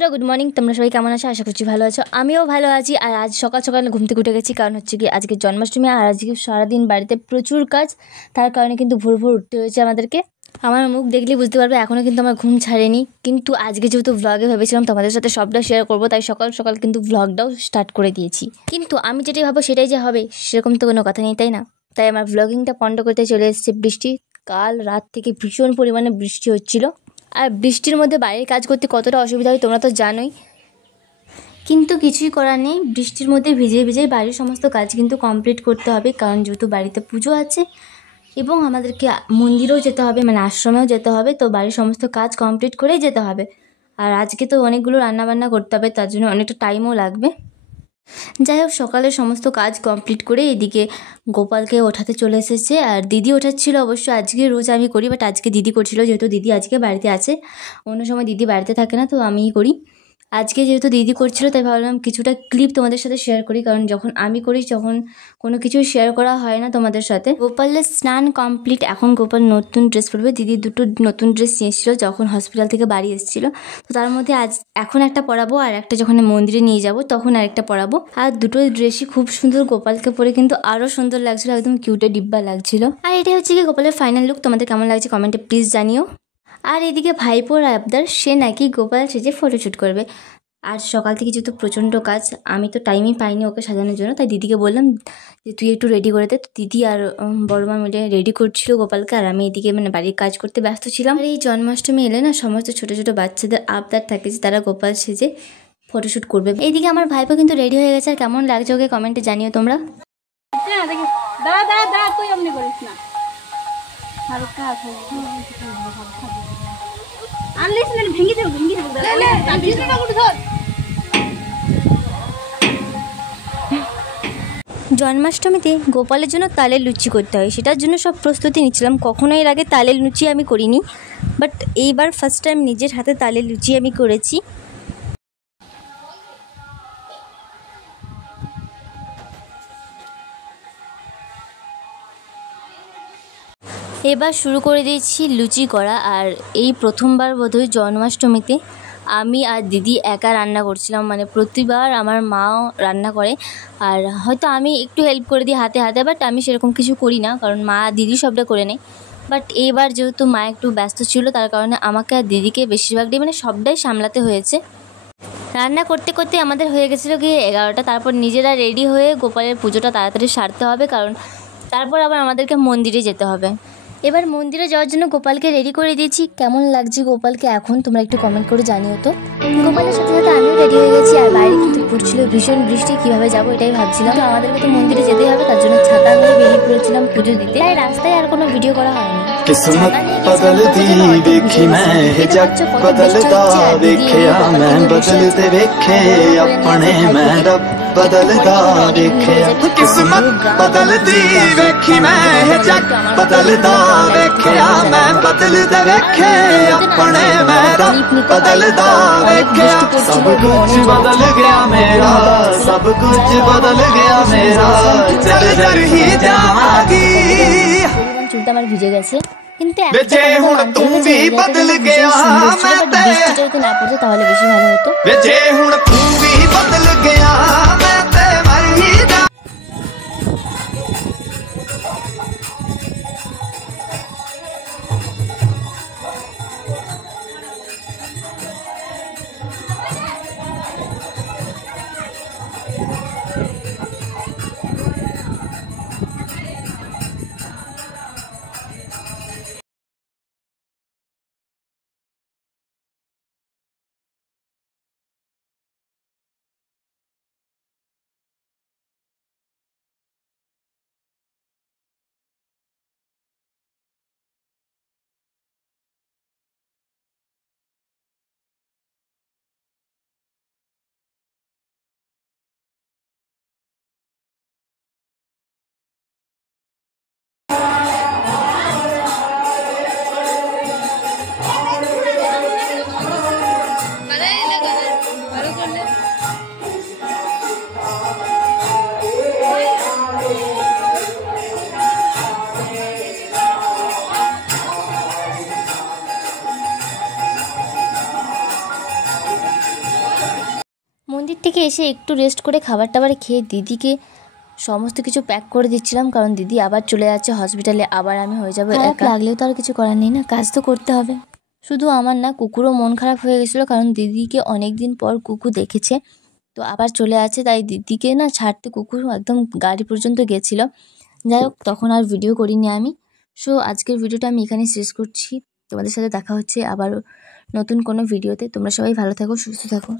বন্ধুরা good morning, তোমরা সবাই কেমন আছো? আশা করছি ভালো আছো। আমিও ভালো আছি। আর আজ সকাল সকাল ঘুম থেকে উঠে গেছি, কারণ হচ্ছে কি আজকে জন্মাষ্টমী, আর আজকে সারাদিন বাড়িতে প্রচুর কাজ। তার কারণে কিন্তু ভোর ভোর উঠতে হয়েছে আমাদেরকে। আমার মুখ দেখলেই বুঝতে পারবে এখনও কিন্তু আমার ঘুম ছাড়েনি। কিন্তু আজকে যেহেতু ভ্লগে ভেবেছিলাম তোমাদের সাথে সবটা শেয়ার করবো, তাই সকাল সকাল কিন্তু ভ্লগটাও স্টার্ট করে দিয়েছি। কিন্তু আমি যেটাই ভাবো সেটাই যে হবে সেরকম তো কোনো কথা নেই, তাই না? তাই আমার ভ্লগিংটা পন্ড করতে চলে এসেছে বৃষ্টি। কাল রাত থেকে ভীষণ পরিমাণে বৃষ্টি হচ্ছিল, আর বৃষ্টির মধ্যে বাইরের কাজ করতে কতটা অসুবিধা হয় তোমরা তো জানোই। কিন্তু কিছুই করার নেই, বৃষ্টির মধ্যে ভিজে ভিজে বাড়ির সমস্ত কাজ কিন্তু কমপ্লিট করতে হবে, কারণ যেহেতু বাড়িতে পুজো আছে এবং আমাদেরকে মন্দিরেও যেতে হবে, মানে আশ্রমেও যেতে হবে, তো বাড়ির সমস্ত কাজ কমপ্লিট করেই যেতে হবে। আর আজকে তো অনেকগুলো রান্নাবান্না করতে হবে, তার জন্য অনেকটা টাইমও লাগবে। যাই হোক, সকালের সমস্ত কাজ কমপ্লিট করে এদিকে গোপালকে ওঠাতে চলে এসেছে। আর দিদি ওঠাচ্ছিল অবশ্য, আজকে রোজ আমি করি, বাট আজকে দিদি করছিল, যেহেতু দিদি আজকে বাড়িতে আছে। অন্য সময় দিদি বাড়িতে থাকে না, তো আমিই করি। আজকে যেহেতু দিদি করছিল তাই ভাবলাম কিছুটা ক্লিপ তোমাদের সাথে শেয়ার করি, কারণ যখন আমি করি তখন কোনো কিছু শেয়ার করা হয় না তোমাদের সাথে। গোপালের স্নান কমপ্লিট, এখন গোপাল নতুন ড্রেস পরবে। দিদি দুটো নতুন ড্রেস নিয়েছিল যখন হসপিটাল থেকে বাড়ি এসেছিল, তো তার মধ্যে এখন একটা পরাবো, আর একটা যখন মন্দিরে নিয়ে যাব তখন আরেকটা পরাবো। আর দুটো ড্রেসই খুব সুন্দর, গোপালকে পরে কিন্তু আরও সুন্দর লাগছিল, একদম কিউটে ডিব্বা লাগছিল। আর এটাই হচ্ছে কি গোপালের ফাইনাল লুক। তোমাদের কেমন লাগছে কমেন্টে প্লিজ জানিও। আর এদিকে ভাইপোর আবদার, সে নাকি গোপাল সেজে ফটোশ্যুট করবে। আর সকাল থেকে যেহেতু প্রচণ্ড কাজ, আমি তো টাইমই পাইনি ওকে সাজানোর জন্য, তাই দিদিকে বললাম যে তুই একটু রেডি করে দে। তো দিদি আর বড় মা মিলে রেডি করছিল গোপালকে, আর আমি এদিকে বাড়ির কাজ করতে ব্যস্ত ছিলাম। আর এই জন্মাষ্টমী এলে না, সমস্ত ছোটো ছোটো বাচ্চাদের আবদার থাকে যে তারা গোপাল সেজে ফটোশ্যুট করবে। এইদিকে আমার ভাইপো কিন্তু রেডি হয়ে গেছে। আর কেমন লাগছে ওকে কমেন্টে জানিও তোমরা। জন্মাষ্টমীতে গোপালের জন্য তালের লুচি করতে হয়, সেটার জন্য সব প্রস্তুতি নিচ্ছিলাম। কখনো এর আগে তালের লুচি আমি করিনি, বাট এইবার ফার্স্ট টাইম নিজের হাতে তালের লুচি আমি করেছি। এবার শুরু করে দিয়েছি লুচি করা। আর এই প্রথমবার বোধহয় জন্মাষ্টমীতে আমি আর দিদি একা রান্না করছিলাম, মানে প্রতিবার আমার মাও রান্না করে, আর হয়তো আমি একটু হেল্প করে দিই হাতে হাতে, বাট আমি সেরকম কিছু করি না, কারণ মা দিদি সবটা করে নেয়। বাট এইবার যেহেতু মা একটু ব্যস্ত ছিল, তার কারণে আমাকে আর দিদিকে বেশিরভাগটাই সবটাই সামলাতে হয়েছে। রান্না করতে করতে আমাদের হয়ে গেছিলো গিয়ে 11টা। তারপর নিজেরা রেডি হয়ে গোপালের পুজোটা তাড়াতাড়ি সারতে হবে, কারণ তারপর আবার আমাদেরকে মন্দিরে যেতে হবে। এবার মন্দিরে যাওয়ার জন্য গোপালকে রেডি করে দিয়েছি। কেমন লাগছে গোপালকে এখন তোমরা একটু কমেন্ট করে জানিও তো। গোপালের সাথে সাথে আমিও রেডি হয়ে গেছি। আর বাইরে কিন্তু পড়ছিল ভীষণ বৃষ্টি, কীভাবে যাবো এটাই ভাবছিলাম। তো আমাদেরকে তো মন্দিরে যেতেই হবে, তার জন্য ছাতা নিয়ে বেরিয়ে পড়েছিলাম পুজো দিতে। তাই রাস্তায় আর কোনো ভিডিও করা হয়নি। किस्मत बदलती देखी मैं जग बदलता देखिया मैं बदलते वेखे अपने मैं रब बदलता देखिया किस्मत बदलती देखी मैं जग बदलता देखिया मैं बदलते वेखे अपने मैं रब बदलता देखिया सब कुछ बदल गया मेरा सब कुछ बदल गया मेरा चल चल ही जागी। চুলটা আমার ভিজে গেছে, কিন্তু বৃষ্টিটা যদি না পড়তো তাহলে বেশি ভালো হতো। থেকে এসে একটু রেস্ট করে খাবার টাবার খেয়ে দিদিকে সমস্ত কিছু প্যাক করে দিচ্ছিলাম, কারণ দিদি আবার চলে যাচ্ছে হসপিটালে, আবার আমি হয়ে যাবো একা। লাগলেও তো আর কিছু করার নেই না, কাজ তো করতে হবে। শুধু আমার না, কুকুরও মন খারাপ হয়ে গেছিলো, কারণ দিদিকে অনেক দিন পর কুকুর দেখেছে, তো আবার চলে আছে। তাই দিদিকে না ছাড়তে কুকুর একদম গাড়ি পর্যন্ত গেছিলো। যাই হোক, তখন আর ভিডিও করিনি আমি। সো আজকের ভিডিওটা আমি এখানে শেষ করছি। তোমাদের সাথে দেখা হচ্ছে আবার নতুন কোনো ভিডিওতে। তোমরা সবাই ভালো থাকো, সুস্থ থাকো।